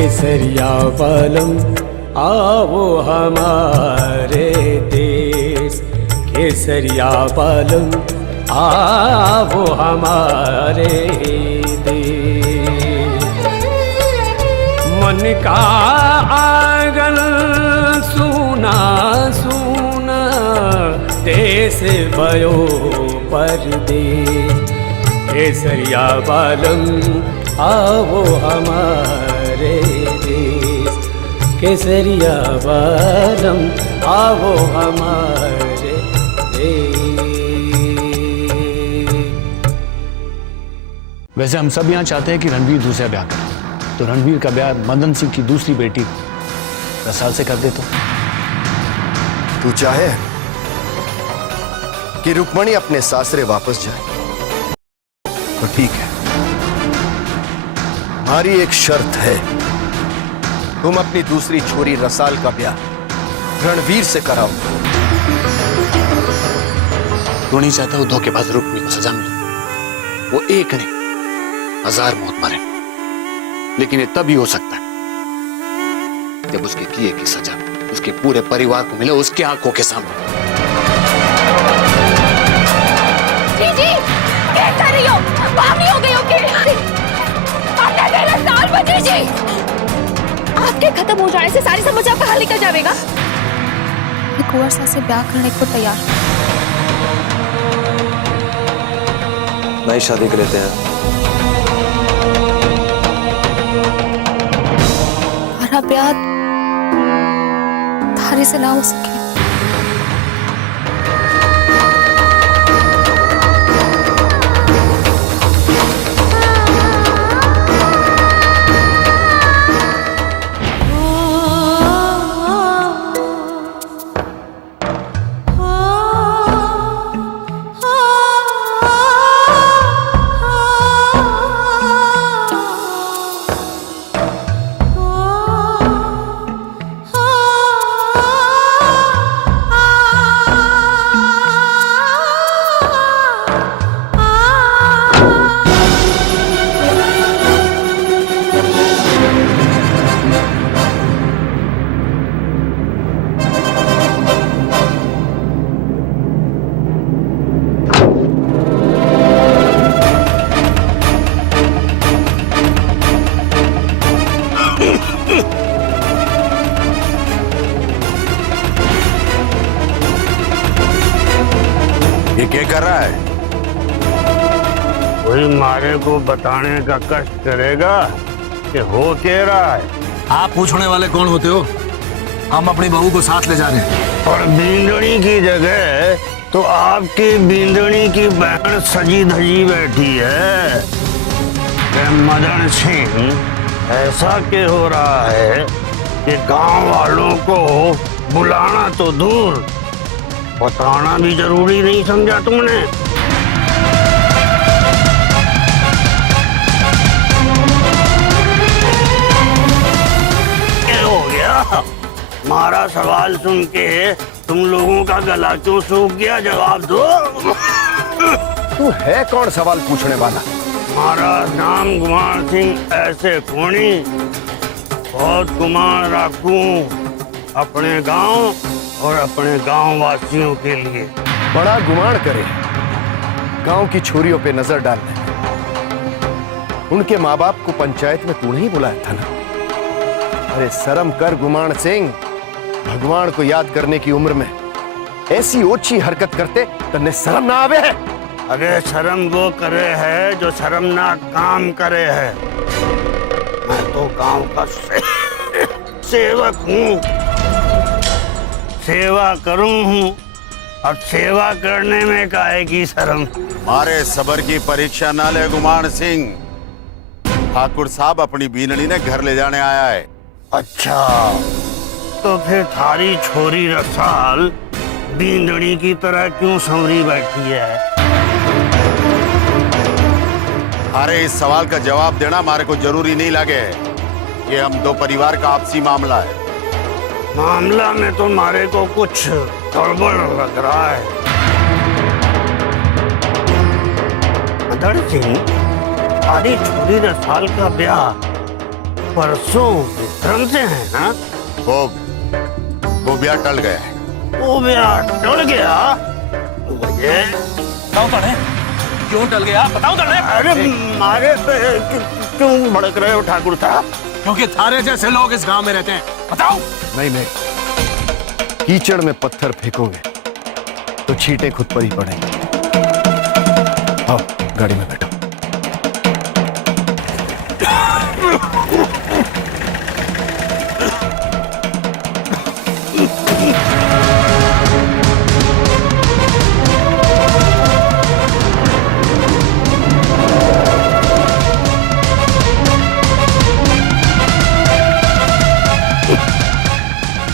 केसरिया बालम आओ हमारे देश, केसरिया बालम आओ हमारे देश। मन का आंगन सूना सूना, देश भयो परदेश, केसरिया बालम आओ हमारे देश, केसरिया बालम आओ हमारे देश। वैसे हम सब यहाँ चाहते हैं कि रणवीर दूसरा ब्याह करे, तो रणवीर का ब्याह मदन सिंह की दूसरी बेटी रसाल से कर दे तो। तू चाहे कि रुक्मणी अपने सासरे वापस जाए तो ठीक है, हमारी एक शर्त है, तुम अपनी दूसरी छोरी रसाल का ब्याह रणवीर से कराओ। तू नहीं चाहता वो धोखेबाज रुक्मणी को सजा मिले, वो एक नहीं 1000 मौत मारे, लेकिन ये तभी हो सकता है जब उसके किए की सजा उसके पूरे परिवार को मिले, उसके आंखों के सामने। जी क्या कर रही हो? पागल हो गई हो क्या? आपने मेरा साल बची जी। आपके खत्म हो जाने से सारी समस्या बाहर निकल जाएगा। मैं कुंवर साहब से ब्याह करने को तैयार। नई शादी कर लेते हैं। हमारा ब्याह थारी से ना हो सके। ये क्या कर रहा है? कोई मारे को बताने का कष्ट करेगा कि हो क्या रहा है। आप पूछने वाले कौन होते हो? हम अपनी बहू को साथ ले जा रहे हैं। और बींदड़ी की जगह तो आपकी बींदड़ी की बहन सजी धजी बैठी है। मदन सिंह ऐसा क्या हो रहा है कि गांव वालों को बुलाना तो दूर, बताना भी जरूरी नहीं समझा तुमने? क्या हो गया? हमारा सवाल सुन के तुम लोगों का गला क्यों सूख गया? जवाब दो। तू है कौन सवाल पूछने वाला? हमारा नाम गुमान सिंह ऐसे कोणी, बहुत गुमान रखूं अपने गांव और अपने गांव वासियों के लिए। बड़ा गुमान करे गांव की छोरियों पे नजर डालने। उनके माँ बाप को पंचायत में तू नहीं बुलाया था ना? अरे शर्म कर गुमान सिंह, भगवान को याद करने की उम्र में ऐसी ओछी हरकत करते तन्ने शर्म ना आवे है? अरे शर्म वो करे है जो शर्मनाक काम करे है। मैं तो गांव का सेवक हूँ, सेवा करूं हूँ, अब सेवा करने में काहे की शर्म? मारे सबर की परीक्षा ना ले गुमान सिंह, ठाकुर साहब अपनी बीनड़ी ने घर ले जाने आया है। अच्छा, तो फिर थारी छोरी रसाल बींदड़ी की तरह क्यों संवरी बैठी है? अरे इस सवाल का जवाब देना हमारे को जरूरी नहीं लगे। ये हम दो परिवार का आपसी मामला है। मामला में तो मारे को कुछ गड़बड़ लग रहा है। मदन सिंह, आधी छोरी रसाल का ब्याह परसों विक्रम से है ना? वो ब्याह टल गया है। वो ब्याह टल गया? मुझे बताओ तड़े, क्यों टल गया? बताओ तड़े। अरे मारे पे क्यों भड़क रहे हो ठाकुर साहब? क्योंकि थारे जैसे लोग इस गांव में रहते हैं। बताओ। नहीं, कीचड़ में पत्थर फेंकोगे तो छींटे खुद पर ही पड़ेंगे। आओ गाड़ी में बैठो।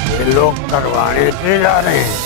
ये लोग करवाने के जा रहे हैं।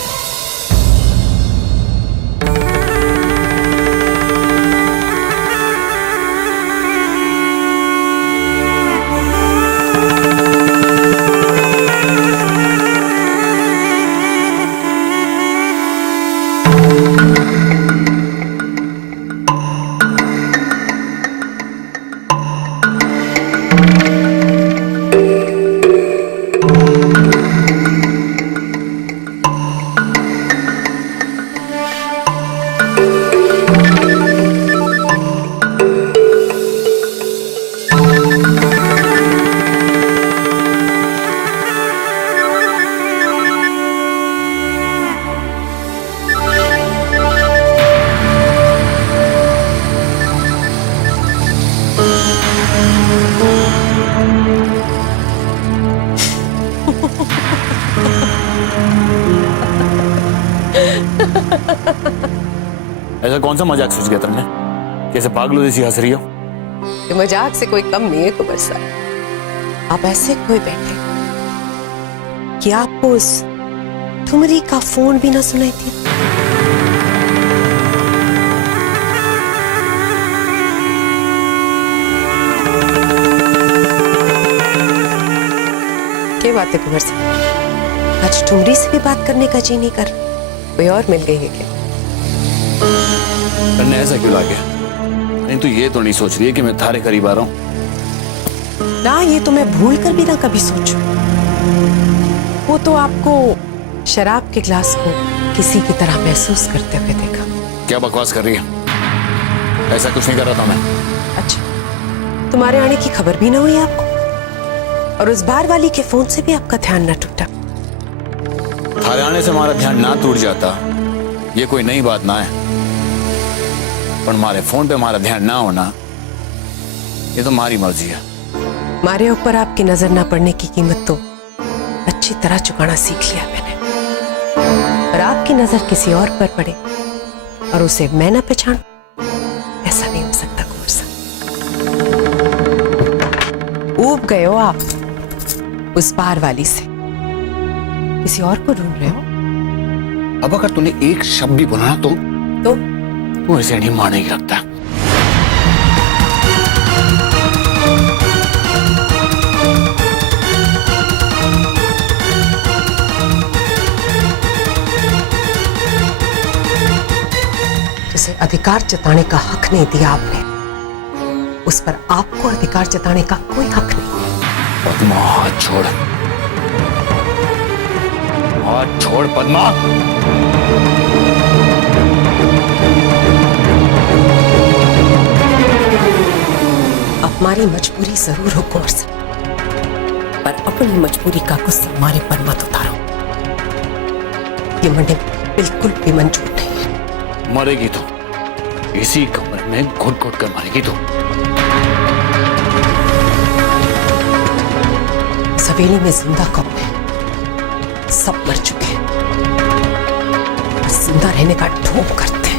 ऐसा कौन सा मजाक सोच गया तुमने? कैसे पागलों जैसी हंस रही हो? ये मजाक से कोई कम नहीं है कुंवर साहब। आप ऐसे कोई बैठे कि आपको उस ठुमरी का फोन भी ना सुनाई थी। क्या बात है कुंवर साहब, आज ठुमरी से भी बात करने का जी नहीं कर? कोई और मिल गई है क्या? करने ऐसा क्यों ला गया? नहीं तो ये तो नहीं सोच रही है कि मैं थारे करीब आ रहा हूँ? ना, ये तो मैं भूल कर भी ना कभी सोचूं। वो तो आपको शराब के ग्लास को किसी की तरह महसूस करते हुए देखा। क्या बकवास कर रही है? ऐसा कुछ नहीं कर रहा था मैं। अच्छा, तुम्हारे आने की खबर भी ना हुई आपको? और उस बार वाली के फोन से भी आपका ध्यान ना टूटा? थारे आने से हमारा ध्यान ना टूट जाता ये कोई नई बात ना है, पर हमारे फोन पे हमारा ध्यान ना होना ये तो हमारी मर्जी है। मारे ऊपर आपकी नजर ना पड़ने की कीमत तो अच्छी तरह चुकाना सीख लिया मैंने। और आपकी नजर किसी और पर पड़े और उसे मैं ना पहचानूं, ऐसा नहीं हो सकता कुंवर साहब। ऊब गए हो आप उस बार वाली से, किसी और को ढूंढ रहे हो। अब अगर तूने एक शब्द भी बोला ना तो तू ऐसे नहीं मानेगी लगता। जिसे अधिकार जताने का हक नहीं दिया आपने, उस पर आपको अधिकार जताने का कोई हक नहीं। पद्मा हाथ छोड़, हाथ छोड़ पद्मा। हमारी मजबूरी जरूर हो कुंवर साहब, पर अपनी मजबूरी का गुस्सा हमारे पर मत उतारो। ये मंडे बिल्कुल भी मंजूर नहीं है। मरेगी तो इसी कमरे में घुट घुट कर मरेगी तो। सवेली में जिंदा कौन है? सब मर चुके हैं और जिंदा रहने का ढोंग करते हैं।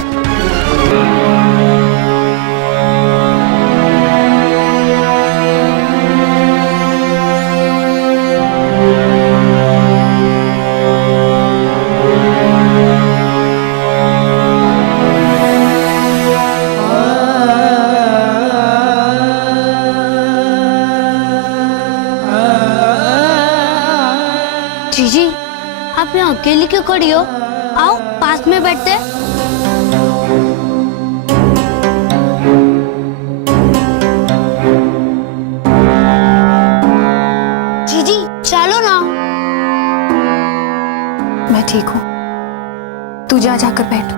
जीजी, आप यहाँ अकेली क्यों खड़ी हो? आओ पास में बैठते। जा जाकर बैठो।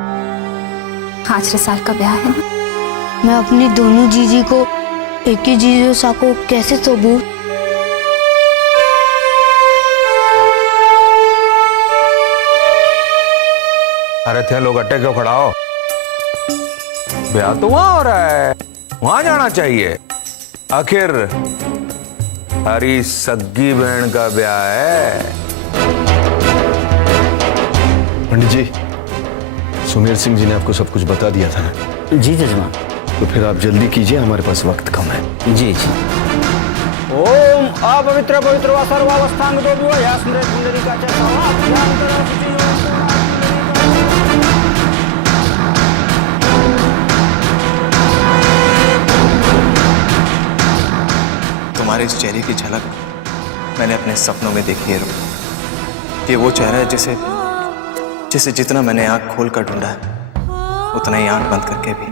आज रसाल का ब्याह है ना। मैं अपनी दोनों जीजी को एक ही जीजी सा को कैसे सबूत? अरे थे लोग अट्टे क्यों खड़ा हो? ब्याह तो वहां हो रहा है, वहां जाना चाहिए। आखिर हरी सग्गी बहन का ब्याह है। पंडित जी, सुमेर सिंह जी ने आपको सब कुछ बता दिया था ना? जी जजमान। तो फिर आप जल्दी कीजिए, हमारे पास वक्त कम है। जी जी। ओम अपवित्र पवित्र व सर्वावस्थांग दो विवाह यास्मृत पुंडरीकाच तुम्हारे इस चेहरे की झलक मैंने अपने सपनों में देखी है रुक। ये वो चेहरा है जिसे जितना मैंने आंख खोल कर ढूंढा है उतना ही आंख बंद करके भी।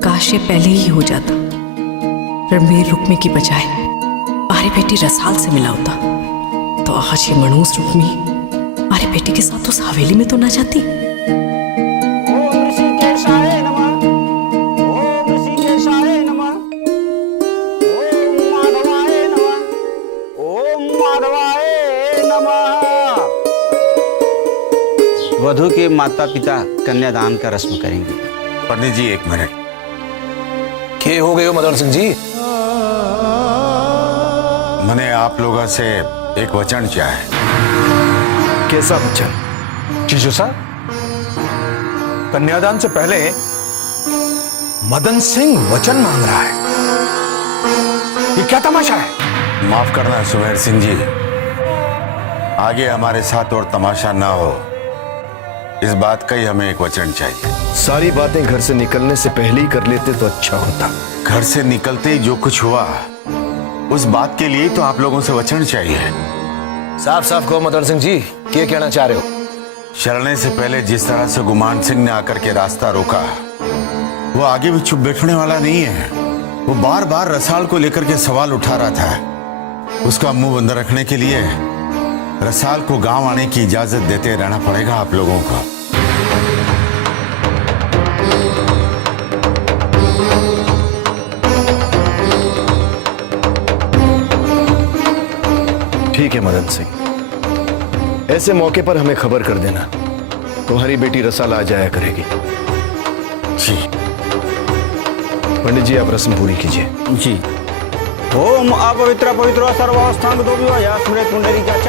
काश ये पहले ही हो जाता। रणबीर रुक्मी की बजाय हमारी बेटी रसाल से मिला होता तो आज ये मनहूस रुक्मी हमारी बेटी के साथ उस हवेली में तो ना जाती। ओम ऋषिकेशाय नमः। ओम ऋषिकेशाय नमः। ओम माधवाय नमः। ओम माधवाय नमः। वधु के माता पिता कन्यादान का रस्म करेंगे। पंडित जी एक मिनट। क्या हो गए हो मदन सिंह जी? मैंने आप लोगों से एक वचन चाहा है। कैसा वचन? जीजू साहब, कन्यादान से पहले मदन सिंह वचन मांग रहा है। ये क्या तमाशा है? माफ करना सुमेर सिंह जी, आगे हमारे साथ और तमाशा ना हो, इस बात का ही हमें एक वचन चाहिए। सारी बातें घर से निकलने से पहले ही कर लेते तो अच्छा होता। घर से निकलते ही जो कुछ हुआ उस बात के लिए तो आप लोगों से वचन चाहिए। साफ साफ कहो मदन सिंह जी, क्या कहना चाह रहे हो? चलने से पहले जिस तरह से गुमान सिंह ने आकर के रास्ता रोका, वो आगे भी चुप बैठने वाला नहीं है। वो बार बार रसाल को लेकर के सवाल उठा रहा था। उसका मुंह बंद रखने के लिए रसाल को गांव आने की इजाजत देते रहना पड़ेगा आप लोगों को। ठीक है मदन सिंह, ऐसे मौके पर हमें खबर कर देना। तुम्हारी बेटी रसाल आ जाया करेगी। जी पंडित जी, आप रस्म पूरी कीजिए। जी। ओम अपवित्र पवित्र सर्वावस्थांग दो विवाह यास्मृत पुंडरीकाच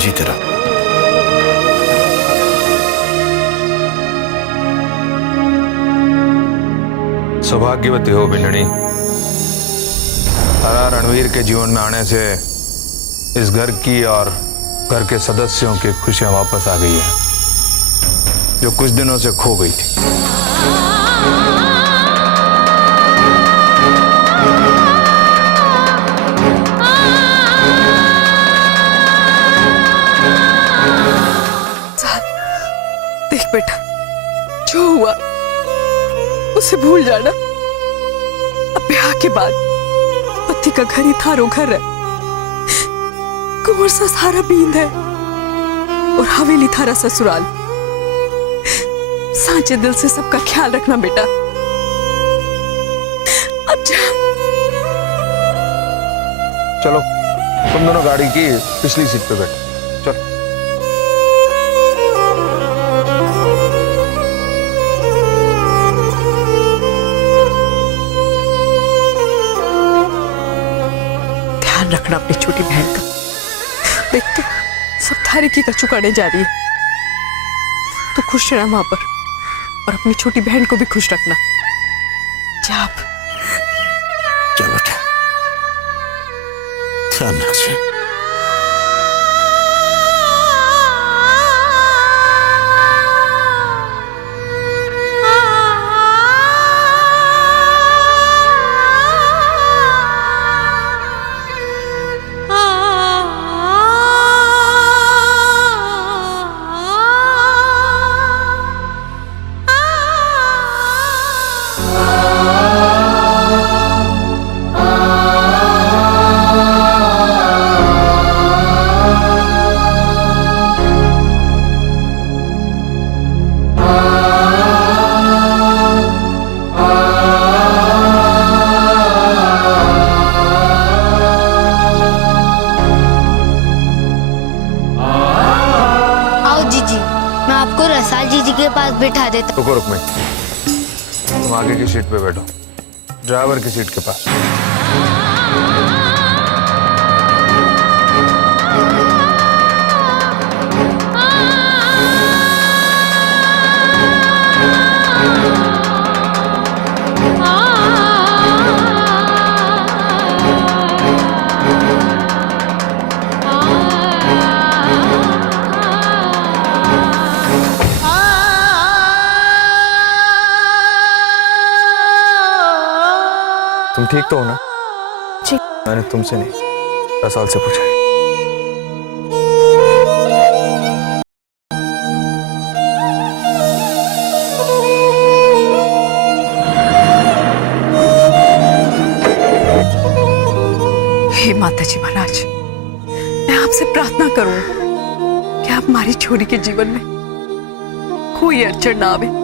जीते रहो। सौभाग्यवती हो बिंदनी। तारा रणवीर के जीवन में आने से इस घर की और घर के सदस्यों की खुशियां वापस आ गई है जो कुछ दिनों से खो गई थी। बेटा, जो हुआ उसे भूल जाना। अब ब्याह के बाद पति का घर ही थारो घर है, कुंवर सा सारा बींद है और हवेली थारा ससुराल। सांचे दिल से सबका ख्याल रखना बेटा। अब जा। चलो तुम दोनों गाड़ी की पिछली सीट पे बैठो। चलो। ध्यान रखना अपनी छोटी बहन का। देख तो सब थारी की चुकाने जा रही है, तो खुश रहना वहां पर और अपनी छोटी बहन को भी खुश रखना। जा आप। चलो बेटा, ध्यान रखिए। रसाल जी के पास बिठा देता। रुको रुकमणी, तुम आगे की सीट पे बैठो, ड्राइवर की सीट के पास। तुम ठीक तो हो ना? जी। मैंने तुमसे नहीं, रसाल से पूछा। हे माता जी महाराज, मैं आपसे प्रार्थना करूं कि आप हमारी छोरी के जीवन में कोई अड़चन ना आवे।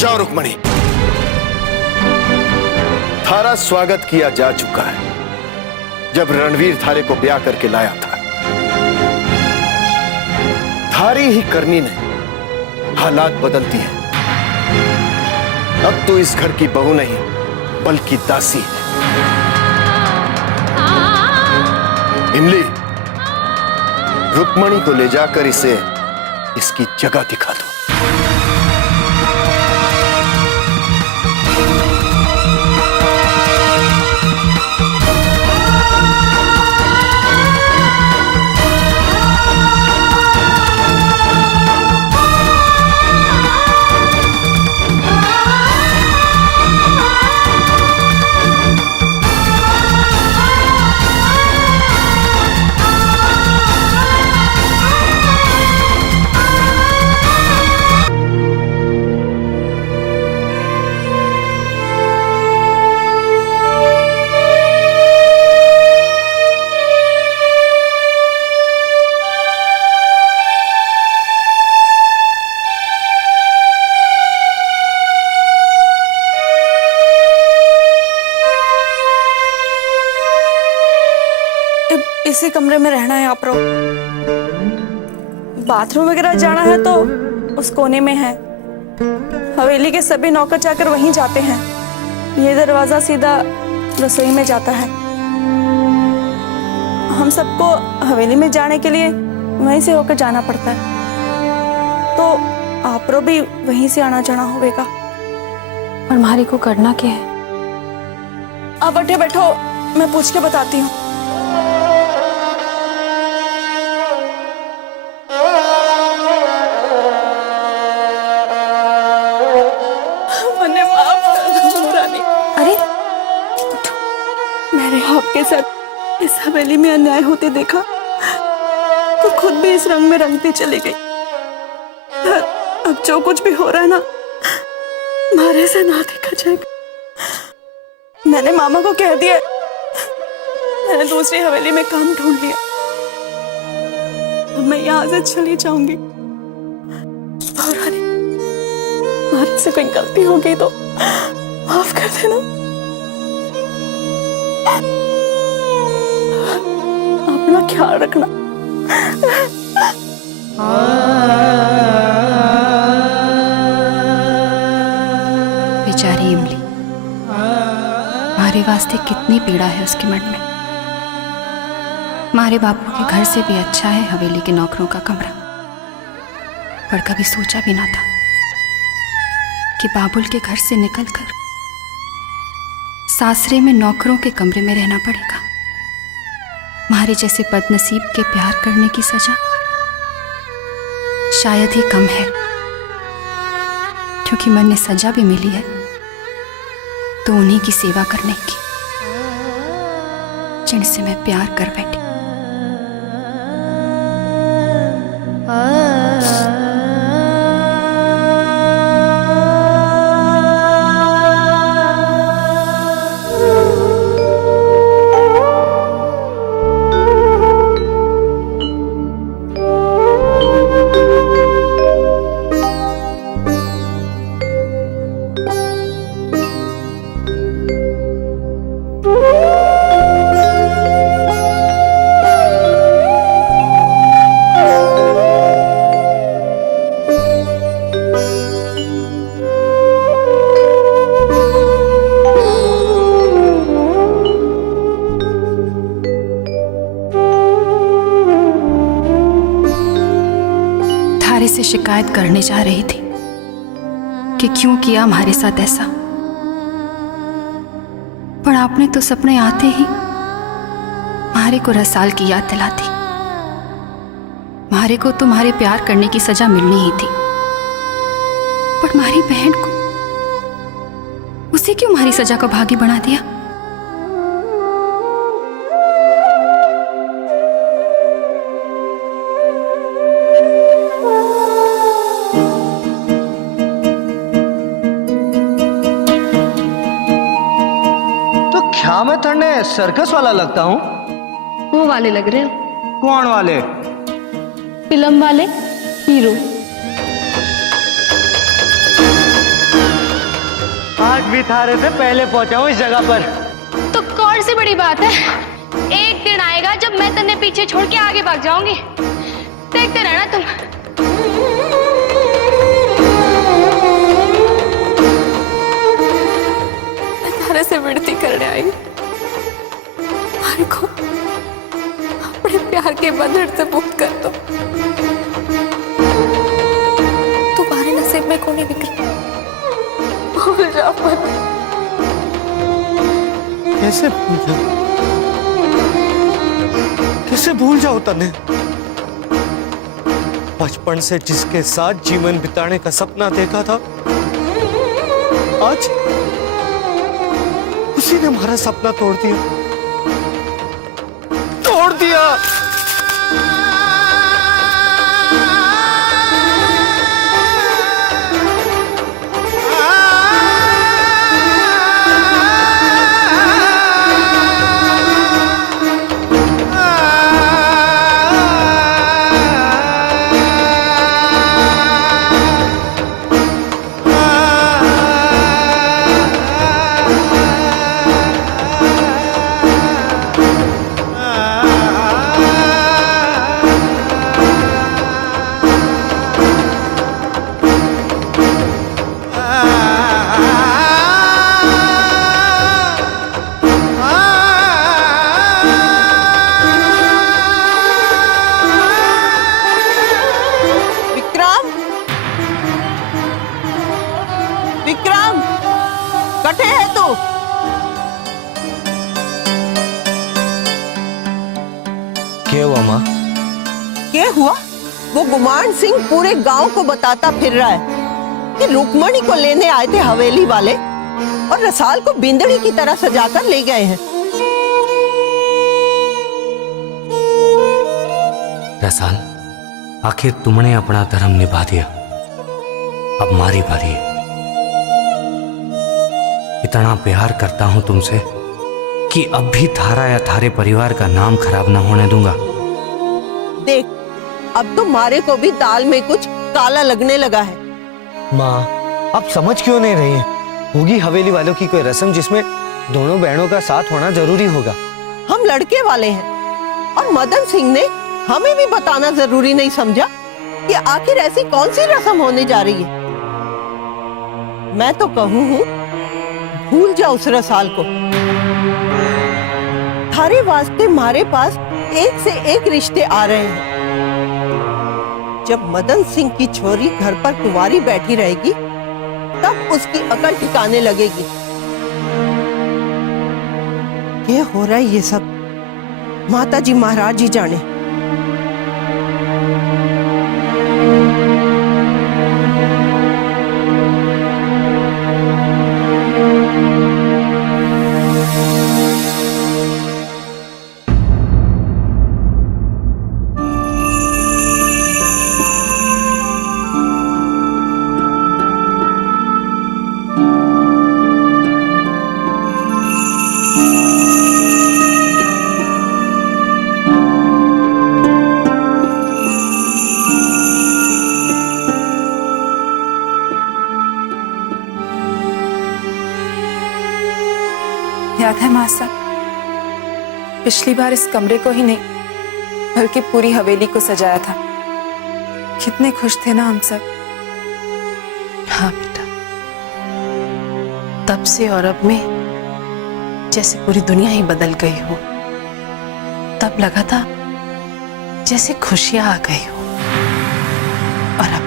जाओ रुक्मणी, थारा स्वागत किया जा चुका है। जब रणवीर थारे को ब्याह करके लाया था, थारी ही करनी ने हालात बदल दिए। अब तो इस घर की बहू नहीं बल्कि दासी है। इमली, रुक्मणी को ले जाकर इसे इसकी जगह दिखा दो। उसी कमरे में रहना है आप लोग। बाथरूम वगैरह जाना है तो उस कोने में है। हवेली के सभी नौकर चाकर वहीं जाते हैं। ये दरवाजा सीधा रसोई में जाता है। हम सबको हवेली में जाने के लिए वहीं से होकर जाना पड़ता है, तो आप लोग भी वहीं से आना जाना होगा। और हमारी को करना क्या है? आप बैठे बैठो, मैं पूछ के बताती हूँ। मैंने माफ कर दो रानी। अरे मैंने आपके साथ इस हवेली में अन्याय होते देखा तो खुद भी इस रंग में रंगती चली गई। अब जो कुछ भी हो रहा है ना, मारे से ना देखा जाएगा। मैंने मामा को कह दिया, मैंने दूसरी हवेली में काम ढूंढ लिया। अब मैं यहाँ से चली जाऊंगी। मारे से कोई गलती हो गई तो माफ कर देना। अपना ख्याल रखना। बेचारी इमली, हमारे वास्ते कितनी पीड़ा है उसके मन में। हमारे बापू के घर से भी अच्छा है हवेली के नौकरों का कमरा। पर कभी सोचा भी ना था कि बाबुल के घर से निकलकर सासरे में नौकरों के कमरे में रहना पड़ेगा। हमारे जैसे बदनसीब के प्यार करने की सजा शायद ही कम है, क्योंकि मन ने सजा भी मिली है तो उन्हीं की सेवा करने की जिनसे मैं प्यार कर बैठी। से शिकायत करने जा रही थी कि क्यों किया हमारे साथ ऐसा, पर आपने तो सपने आते ही हमारे को रसाल की याद दिलाती। हमारे को तुम्हारे प्यार करने की सजा मिलनी ही थी, पर हमारी बहन को उसे क्यों हमारी सजा को भागी बना दिया? क्या मैं थन्ने सर्कस वाला लगता हूँ? वो वाले लग रहे हो। कौन वाले? फिल्म वाले हीरो। आज भी थारे से पहले पहुंचा हूँ इस जगह पर। तो कौन सी बड़ी बात है? एक दिन आएगा जब मैं तन्ने पीछे छोड़ के आगे भाग जाऊंगी, देखते रहना तुम। थारे से विनती करने आई, हमारे को अपने प्यार के बंधन से मुक्त कर दो। तुम्हारे नसीब में कौन बिखरा, भूल जाओ मत। कैसे भूल जाऊं? कैसे भूल जाऊं तन्ने? बचपन से जिसके साथ जीवन बिताने का सपना देखा था, आज उसी ने हमारा सपना तोड़ दिया। तोड़ दिया। कटे है तू? क्या हुआ माँ? क्या हुआ? वो गुमान सिंह पूरे गांव को बताता फिर रहा है कि रुक्मणी को लेने आए थे हवेली वाले और रसाल को बिंदड़ी की तरह सजाकर ले गए हैं। रसाल, आखिर तुमने अपना धर्म निभा दिया, अब मारी बारी है। इतना प्यार करता हूं तुमसे कि अब भी थारा या थारे परिवार का नाम खराब ना होने दूंगा। देख, अब तो मारे को भी दाल में कुछ काला लगने लगा है। माँ, आप समझ क्यों नहीं रही हैं? होगी हवेली वालों की कोई रस्म जिसमें दोनों बहनों का साथ होना जरूरी होगा। हम लड़के वाले हैं और मदन सिंह ने हमें भी बताना जरूरी नहीं समझा कि आखिर ऐसी कौन सी रस्म होने जा रही है। मैं तो कहूँ हूँ, भूल जा उस रसाल को। थारे वास्ते हमारे पास एक से एक रिश्ते आ रहे हैं। जब मदन सिंह की छोरी घर पर कुंवारी बैठी रहेगी तब उसकी अकल ठिकाने लगेगी। ये हो रहा है ये सब माता जी महाराज जी जाने। याद है मासा, पिछली बार इस कमरे को ही नहीं बल्कि पूरी हवेली को सजाया था। कितने खुश थे ना हम सब। हाँ बेटा, तब से और अब में जैसे पूरी दुनिया ही बदल गई हो। तब लगा था जैसे खुशियां आ गई हो और अब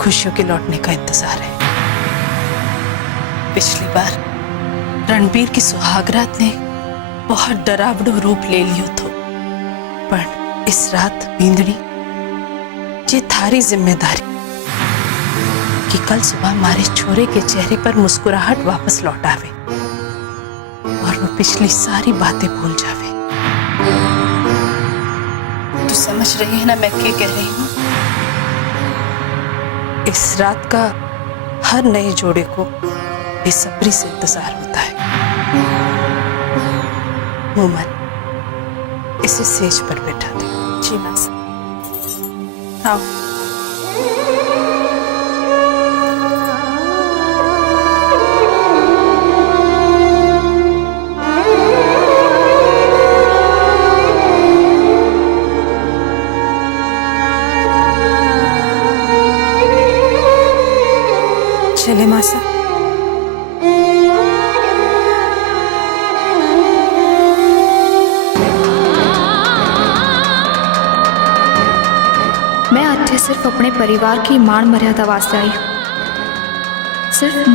खुशियों के लौटने का इंतजार है। पिछली बार रणबीर की सुहागरात ने बहुत डरावना रूप ले लियो तो, पर इस रात बिंदड़ी ये थारी जिम्मेदारी कि कल सुबह हमारे छोरे के चेहरे पर मुस्कुराहट वापस लौटावे और वो पिछली सारी बातें भूल जावे। तू समझ रही है ना मैं क्या कह रही हूँ? इस रात का हर नए जोड़े को बेसब्री से इंतजार होता है। मोमन, इसे सेज पर बैठा दे। जी मासा। आओ। चले मासा। मैं आज सिर्फ अपने परिवार की मान मर्यादा वास्ते आई हूँ। सिर्फ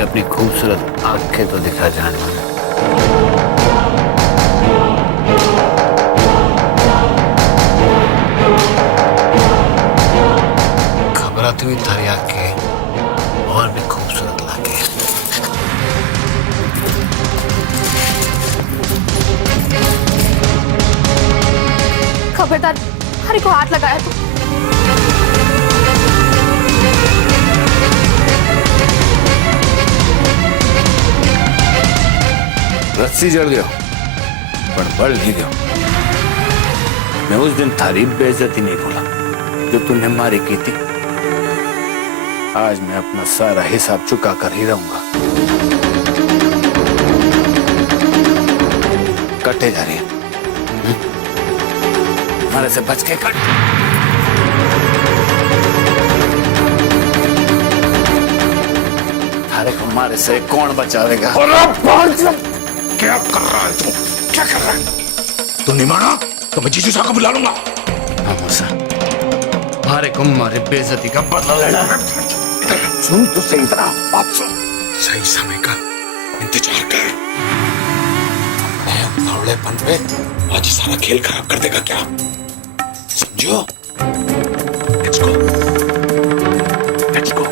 अपनी खूबसूरत आंखें तो दिखा जाने। घबराती हुई थारी आंखें और भी खूबसूरत लागे। फिर थारी को हाथ लगाया तो? रस्सी जड़ गयो पर बढ़ नहीं गयो। मैं उस दिन थारी बेइज्जती नहीं बोला जो तूने मारी की थी। आज मैं अपना सारा हिसाब चुका कर ही रहूंगा। कटे जा रही है, हमारे से बच के कट। थारे को मारे से कौन बचावेगा? क्या कर रहा है तू? क्या कर रहा है? तू नहीं माना तो मैं जीजू साहब को बुला लूंगा। हाँ मूसा, मारे को मारे बेइज्जती का बदला लेना है। सुन तो सही तरह बात सुन। सही समय का इंतजार कर। उतावलेपन पे आज सारा खेल खराब कर देगा क्या? समझो? Let's go. Let's go.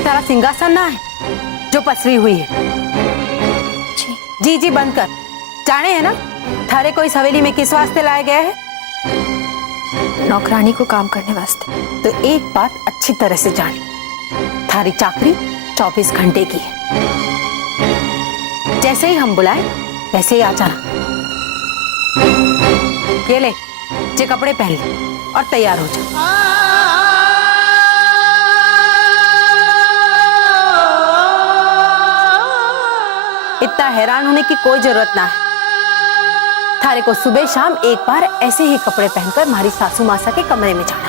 तारा सिंहासन ना है जो पसरी हुई है। जी जी बंद कर। जाने है ना थारे को इस हवेली में किस वास्ते लाया गया है? नौकरानी को काम करने वास्ते। तो एक बात अच्छी तरह से जान, थारी चाकरी 24 घंटे की है। जैसे ही हम बुलाए वैसे ही आ जाना। ये ले, ये कपड़े पहन ले और तैयार हो जा। इतना हैरान होने की कोई जरूरत ना है। थारे को सुबह शाम एक बार ऐसे ही कपड़े पहनकर हमारी सासू मासा के कमरे में जाना,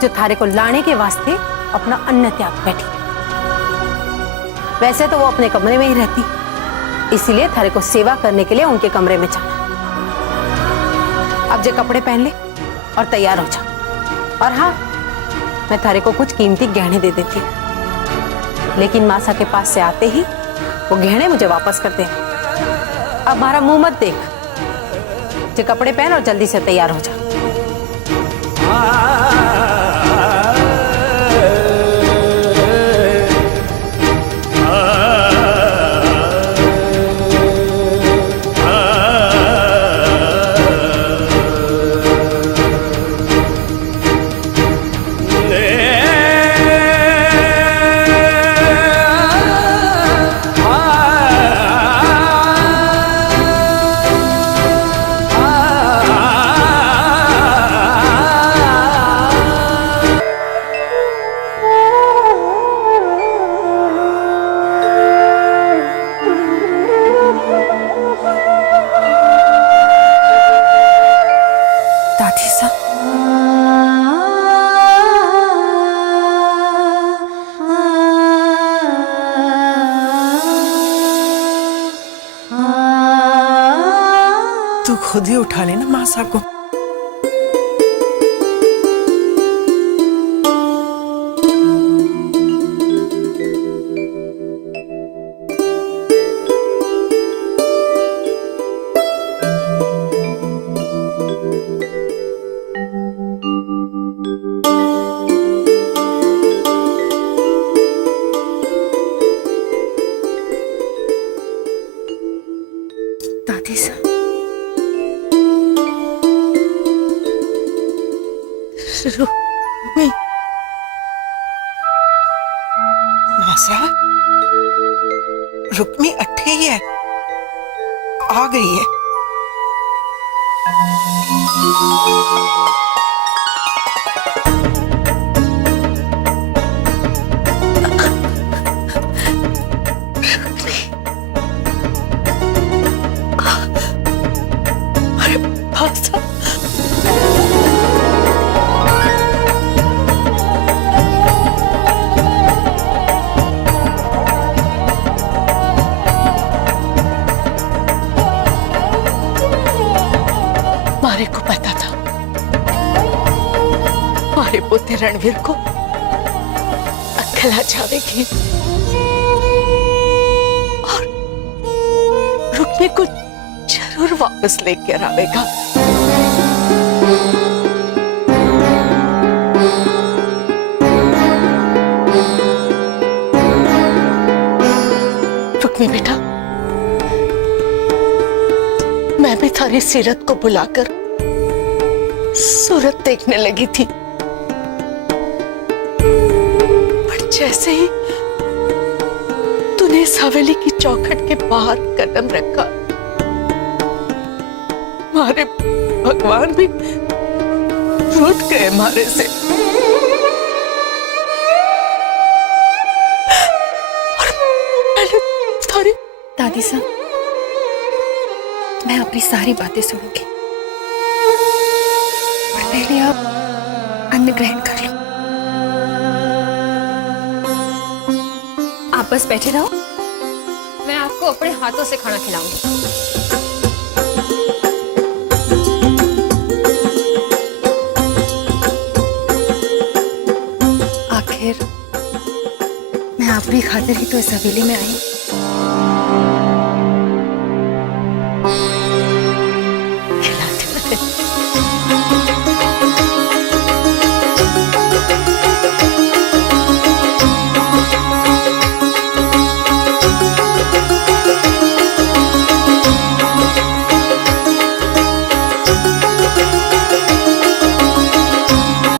जो थारे को लाने के वास्ते अपना अन्न त्याग बैठी। वैसे तो वो अपने कमरे में ही रहती, इसीलिए थारे को सेवा करने के लिए उनके कमरे में जाना। अब जो कपड़े पहन ले और तैयार हो जा। और हाँ, मैं थारे को कुछ कीमती गहने दे देती, लेकिन मासा के पास से आते ही वो गहने मुझे वापस कर दे। अब हमारा मुंह मत देख, जो कपड़े पहन और जल्दी से तैयार हो जा। तू खुद ही उठा लेना मासा को। दादी सा रुक्मी, मासा रुक्मी अट्ठे ही है, आ गई है। अरे मासा, मारे को पता था मारे पोते रणवीर को अकेला जावेगी और रुक्मी को जरूर वापस लेकर आवेगा। रुक्मी बेटा, मैं भी थारी सीरत को बुलाकर सूरत देखने लगी थी, पर जैसे ही तूने इस हवेली की चौखट के बाहर कदम रखा, मारे भगवान भी रूठ गए मारे से। और मैंने थारी दादी साहब, मैं अपनी सारी बातें सुनूंगी, पर पहले आप अन्न ग्रहण कर लो। आप बस बैठे रहो, मैं आपको अपने हाथों से खाना खिलाऊंगी। आखिर मैं आपकी खातिर ही तो इस हवेली में आई।